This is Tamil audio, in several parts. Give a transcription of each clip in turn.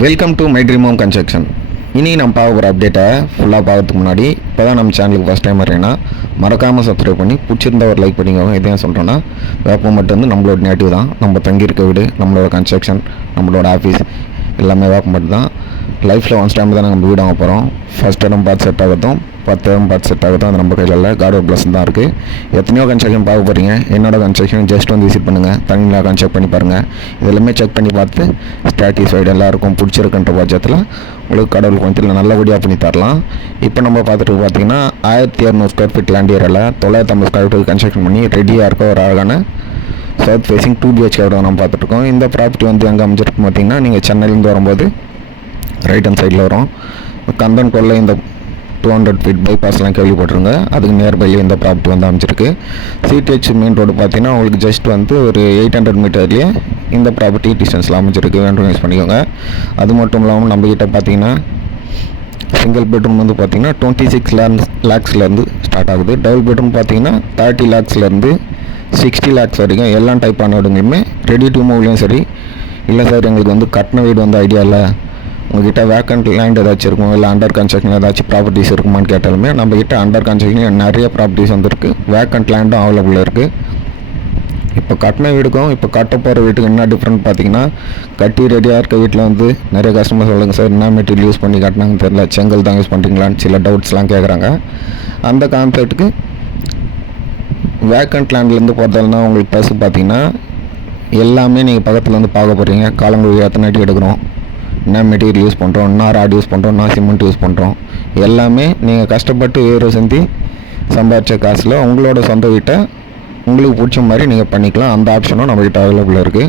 Welcome to my dream home construction. இனி நம்ம பார்க்க போகிற அப்டேட்டை ஃபுல்லாக பார்க்கறதுக்கு முன்னாடி இப்போ தான் நம்ம சேனலுக்கு ஃபஸ்ட் டைம் வரீங்கன்னா மறக்காமல் சப்ஸ்கிரைப் பண்ணி பிடிச்சிருந்தா ஒரு லைக் பண்ணிக்கோங்க. இதையும் சொல்கிறேன்னா வேப்பம்பட்டு வந்து நம்மளோட நேட்டிவ் தான். நம்ம தங்கியிருக்க வீடு, நம்மளோட கன்ஸ்ட்ரக்ஷன், நம்மளோட ஆஃபீஸ் எல்லாமே வேப்பம்பட்டு தான். லைஃப்பில் ஒன்ஸ் டைம் தான் நம்ம வீடு வாங்க போகிறோம். ஃபஸ்ட் இடம் பார்த்து செட் ஆகட்டும், 10 இடம் பார்த்து செட் ஆகட்டும், அது நம்ம கையில் இல்லை. கார்டோர் ப்ளஸ் தான் இருக்குது. எத்தனையோ கன்ஸ்ட்ரக்ஷன் பார்க்க போகிறீங்க. என்னோட கன்ஸ்ட்ரக்ஷன் ஜஸ்ட் வந்து விசிட் பண்ணுங்கள், தனியாக கன்ஸ்ட்ரக்ட் பண்ணி பாருங்கள். இதெல்லாமே செக் பண்ணி பார்த்து சாட்டிஸ்ஃபைடு எல்லாருக்கும் பிடிச்சிருக்குன்ற பட்சத்தில் உங்களுக்கு கடவுள் கொஞ்சத்தில் நல்லபடியாக பண்ணி தரலாம். இப்போ நம்ம பார்த்துட்டு பார்த்தீங்கன்னா 1200 ஸ்கொயர் ஃபீட் லேண்ட் ஏரியாவில் 950 ஸ்கொயர் ஃபீட் கன்ஸ்ட்ரக்ஷன் பண்ணி ரெடியாக இருக்க ஒரு அழகான சவுத் ஃபேஸிங் 2 BHK தான் நம்ம பார்த்துட்ருக்கோம். இந்த ப்ராப்பர்ட்டி வந்து எங்கே அமைஞ்சிருக்கு பார்த்தீங்கன்னா, நீங்கள் சென்னையிலேருந்து வரும்போது ரைட் ஹேண்ட் சைடில் வரும். கந்தன் கொல்லை இந்த 200 ஃபீட் பைபாஸ்லாம் கேள்விப்பட்டிருங்க, அதுக்கு நியர்பைலேயே இந்த ப்ராப்பர்ட்டி வந்து அமைச்சிருக்கு. சிடிஹெச் மெயின் ரோடு பார்த்தீங்கன்னா உங்களுக்கு ஜஸ்ட் வந்து ஒரு 800 மீட்டர்லேயே இந்த ப்ராப்பர்ட்டி டிஸ்டன்ஸில் அமைச்சிருக்கு. வேண்டும் யூஸ் பண்ணிக்கோங்க. அது மட்டும் இல்லாமல் நம்மக்கிட்ட பார்த்தீங்கன்னா சிங்கிள் பெட்ரூம் வந்து பார்த்தீங்கன்னா 26 லேக்ஸ்லேருந்து ஸ்டார்ட் ஆகுது. டபுள் பெட்ரூம் பார்த்தீங்கன்னா 30 லேக்ஸ்லேருந்து 60 லேக்ஸ் வரைக்கும் எல்லா டைப்பான வீடுங்களுமே ரெடி டு மூவ்லேயும் சரி. இல்லை சார் எங்களுக்கு வந்து கட்டின வீடு வந்து ஐடியா இல்லை, உங்கள்கிட்ட வேக்கண்ட் லேண்ட் ஏதாச்சும் இருக்கும், இல்லை அண்டர் கன்ஸ்ட்ரக்ஷன் ஏதாச்சும் ப்ராப்பர்ட்டிஸ் இருக்குமான்னு கேட்டாலுமே நம்மக்கிட்ட அண்டர் கன்ஸ்ட்ரக்ஷன் நிறைய ப்ராப்பர்ட்டிஸ் வந்துருக்கு. வேக்கண்ட் லேண்டும் அவைலபிள் இருக்குது. இப்போ கட்டின வீடுக்கும் இப்போ கட்ட போகிற வீட்டுக்கு என்ன டிஃப்ரெண்ட் பார்த்தீங்கன்னா, கட்டி ரெடியாக இருக்க வீட்டில் வந்து நிறைய கஸ்டமர் சொல்லுங்கள் சார் என்ன மெட்டீரியல் யூஸ் பண்ணி கட்டினாங்கன்னு தெரியல, செங்கல் தான் யூஸ் பண்ணுறீங்களான்னு சில டவுட்ஸ்லாம் கேட்குறாங்க. அந்த கான்செப்ட்டுக்கு வேக்கண்ட் லேண்ட்லேருந்து போகிறதாலனா உங்களுக்கு ப்ளஸ் பார்த்தீங்கன்னா எல்லாமே நீங்கள் பக்கத்தில் வந்து பார்க்க போகிறீங்க. காலங்குழி எத்தனை அடி எடுக்கிறோம், என்ன மெட்டீரியல் யூஸ் பண்ணுறோம், என்ன ராட் யூஸ் பண்ணுறோம், என்ன சிமெண்ட் யூஸ் பண்ணுறோம், எல்லாமே நீங்கள் கஷ்டப்பட்டு வேறு செஞ்சு சம்பாதிச்ச காசில் உங்களோட சொந்த வீட்டை உங்களுக்கு பிடிச்ச மாதிரி நீங்கள் பண்ணிக்கலாம். அந்த ஆப்ஷனும் நம்மகிட்ட அவைலபிளாக இருக்குது.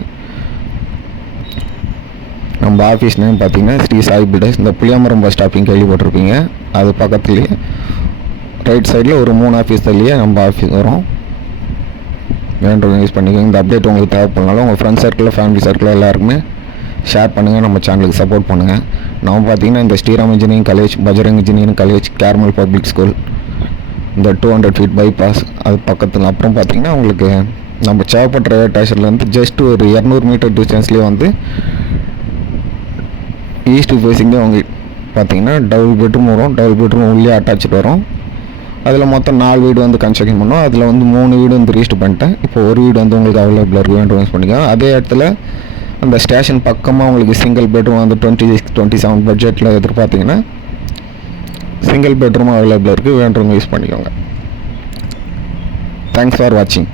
நம்ம ஆஃபீஸ் நேம் பார்த்தீங்கன்னா ஸ்ரீ சாய் பில்டர்ஸ். இந்த புளியாமரம் பஸ் ஸ்டாப்பிங் கேள்விப்பட்டிருப்பீங்க, அது பக்கத்துலேயே ரைட் சைடில் ஒரு 3 ஆஃபீஸ் தள்ளியே நம்ம ஆஃபீஸ் வரும். வேண்டவங்க யூஸ் பண்ணிக்கோங்க. இந்த அப்டேட் உங்களுக்கு தேவைப்படனாலும் உங்கள் ஃப்ரெண்ட்ஸ் சர்க்கிளில், ஃபேமிலி சர்க்கிளில் எல்லாருக்குமே ஷேர் பண்ணுங்கள், நம்ம சேனலுக்கு சப்போர்ட் பண்ணுங்கள். நம்ம பார்த்தீங்கன்னா இந்த Sriram engineering college, Bajrang engineering college, Carmel public school, இந்த 200 ஃபீட் பைபாஸ் அது பக்கத்தில். அப்புறம் பார்த்தீங்கன்னா உங்களுக்கு நம்ம சேவப்பட் ரயில்வே ஸ்டேஷன்லேருந்து ஜஸ்ட் ஒரு 200 மீட்டர் டிஸ்டன்ஸ்லேயே வந்து ஈஸ்ட் ஃபேஸிங்கே அவங்க பார்த்தீங்கன்னா டபுள் பெட்ரூம் வரும். டபுள் பெட்ரூம் உள்ளே அட்டாச்சு வரும். அதில் மொத்தம் 4 வீடு வந்து கன்ஸ்ட்ரக்ஷன் பண்ணோம். அதில் வந்து 3 வீடு வந்து ரீஸ்ட் பண்ணிட்டேன். இப்போ ஒரு வீடு வந்து உங்களுக்கு அவைலபிளாக இருக்குது, வேண்டும் யூஸ் பண்ணிக்கலாம். அதே இடத்துல அந்த ஸ்டேஷன் பக்கமாக உங்களுக்கு சிங்கிள் பெட்ரூம் வந்து 26-27 பட்ஜெட்டில் எதிர்பார்த்தீங்கன்னா சிங்கிள் பெட்ரூம் அவைலபிளாக இருக்குது, வேண்டவங்க யூஸ் பண்ணிக்கோங்க. தேங்க்ஸ் ஃபார் வாட்சிங்.